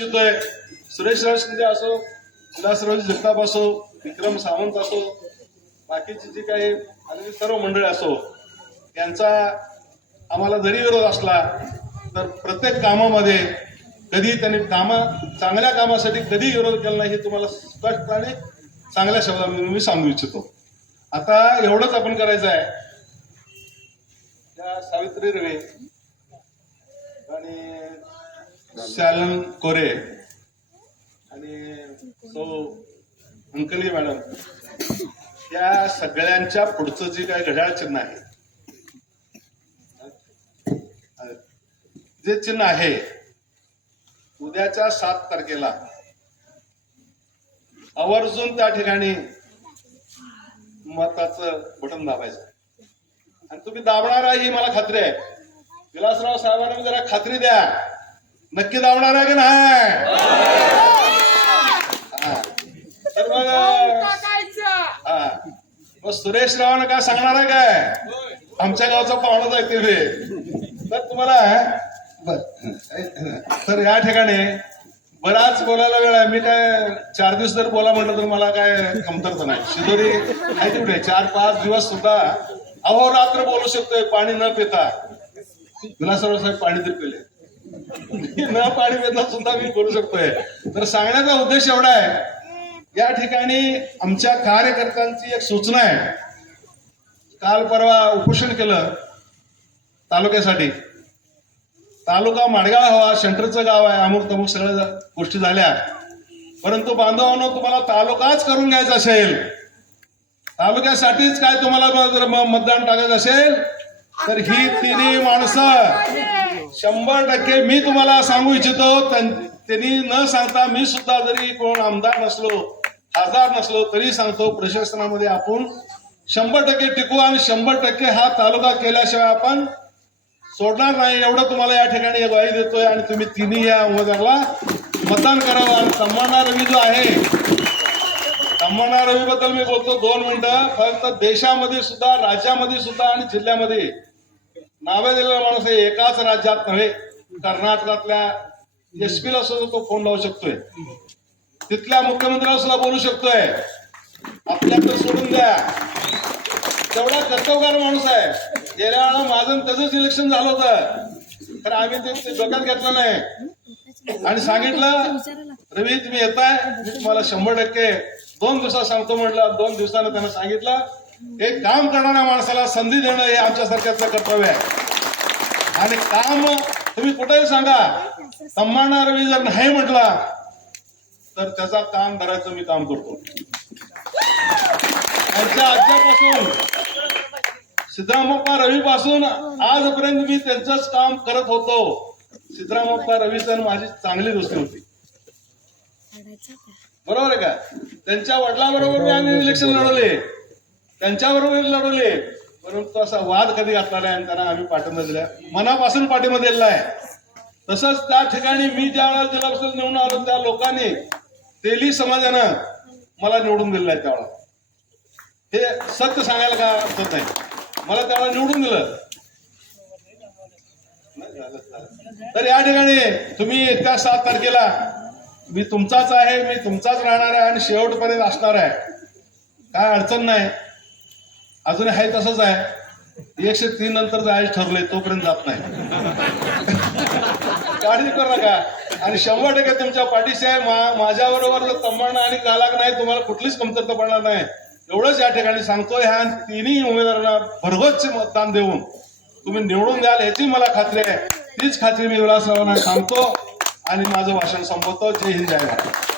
इच्छितोय सुरेश शिंदे असो विलासराव जगताप असो विक्रम सावंत असो बाकीची जी काही आणि सर्व मंडळी असो यांचा आम्हाला जरी विरोध असला तर प्रत्येक कामामध्ये कधी त्यांनी कामा चांगल्या कामासाठी कधी विरोध केला नाही हे तुम्हाला स्पष्ट आणि चांगल्या शब्दामध्ये मी सांगू इच्छितो. आता एवढंच आपण करायचं आहे. त्या सावित्री रवी आणि शॅलन कोरे आणि सो अंकली मॅडम या सगळ्यांच्या पुढचं जे काही घड्याळ चिन्ह आहे जे चिन्ह आहे उद्याच्या सात तारखेला आवर्जून त्या ठिकाणी मताचं बटन दाबायचं. आणि तुम्ही दाबणार आहे ही मला खात्री आहे. विलासराव साहेबांना जरा खात्री द्या. नक्की दाबणार आहे की नाही? हा. तर मग हा मग सुरेश रावांना काय सांगणार आहे काय? आमच्या गावचा पाहुणाच आहे ते तर तुम्हाला बर. तर या ठिकाणी बराच बोलायला वेळ आहे. मी काय चार दिवस जर बोला म्हटलं तर मला काय कमतरता नाही. शिदोरी आहे तेवढे चार पाच दिवस सुद्धा अहोरात्र बोलू शकतोय पाणी न पिता. विलासराव साहेब पाणी तरी पिले. न पाणी पिता सुद्धा मी करू शकतोय. तर सांगण्याचा उद्देश एवढा आहे या ठिकाणी आमच्या कार्यकर्त्यांची एक सूचना आहे. काल परवा उपोषण केलं तालुक्यासाठी. तालुका माडगाव हवा सेंटरचं गाव आहे अमुक तमुक सगळ्या गोष्टी झाल्या. परंतु बांधवांनो तुम्हाला तालुकाच करून घ्यायचा असेल तालुक्यासाठीच काय तुम्हाला जर मतदान टाकायचं असेल तर ही तिन्ही माणसं शंभर टक्के मी तुम्हाला सांगू इच्छितो त्यांनी न सांगता मी सुद्धा जरी कोण आमदार नसलो खासदार नसलो तरी सांगतो प्रशासनामध्ये आपण शंभर टक्के टिकू आणि शंभर टक्के हा तालुका केल्याशिवाय आपण सोडणार नाही एवढं तुम्हाला या ठिकाणी ग्वाही देतोय आणि तुम्ही तिन्ही या उमेदवारला मतदान करावं. आणि सन्माना रवी जो आहे तम्माना रवी बद्दल मी बोलतो दोन मिनिटं. फक्त देशामध्ये सुद्धा राज्यामध्ये सुद्धा आणि जिल्ह्यामध्ये नावे दिलेला माणूस हे एकाच राज्यात नव्हे कर्नाटकातल्या एस पीला सुद्धा तो फोन लावू शकतोय. तिथल्या मुख्यमंत्र्याला सुद्धा बोलू शकतोय. आपल्याकडे सोडून द्या. तेवढा कर्तवकार माणूस आहे. गेल्या वेळा माझं तसंच इलेक्शन झालं होतं. तर आम्ही ते डोक्यात घेतलं नाही. आणि सांगितलं रवी तुम्ही येताय. मी तुम्हाला शंभर टक्के दोन दिवसात सांगतो म्हटलं दोन दिवसानं त्यांना सांगितलं. एक काम करणाऱ्या माणसाला संधी देणं हे आमच्यासारख्याच कर्तव्य आहे. आणि काम तुम्ही कुठेही सांगा सन्माना रवी जर नाही म्हटला तर त्याचा काम करायचं मी काम करतो. त्यांच्या आजच्यापासून सिद्धरामप्पा रवी पासून आजपर्यंत मी त्यांचंच काम करत होतो. सिद्धरामप्पा रवीचं सर माझी चांगली दोस्ती होती. बरोबर आहे का? त्यांच्या वडिलाबरोबर मी आम्ही इलेक्शन लढवले. त्यांच्याबरोबर लढवले. परंतु असा वाद कधी घातला नाही आणि त्यांना आम्ही पाठिंबा दिला. मनापासून पाठिंबा दिलेला आहे. तसंच त्या ठिकाणी मी ज्या वेळेला जिल्हा परिषद निवडून आलो त्या लोकांनी तेली समाजानं मला निवडून दिलेलं आहे त्यावेळेला हे सत्य सांगायला काय हरकत नाही. मला त्यावेळेला निवडून दिलं. तर या ठिकाणी तुम्ही येत्या सात तारखेला मी तुमचाच आहे मी तुमचाच राहणार आहे आणि शेवटपर्यंत असणार आहे. काय अडचण नाही. अजूनही आहे तसंच आहे. एकशे तीन नंतर जायचं ठरलंय तोपर्यंत जात नाही. काळजी करू नका. आणि शंभर टक्के तुमच्या पाठीशी आहे. मा- माझ्याबरोबर जर तम्माना आणि कालाक नाही तुम्हाला कुठलीच कमतरता पडणार नाही. एवढंच या ठिकाणी सांगतोय ह्या तिन्ही उमेदवारांना भरघोस मतदान देऊन तुम्ही निवडून द्याल याची मला खात्री आहे. तीच खात्री मी विलासरावांना सांगतो. आणि माझं भाषण संपवतो. जय हिंद जय महाराज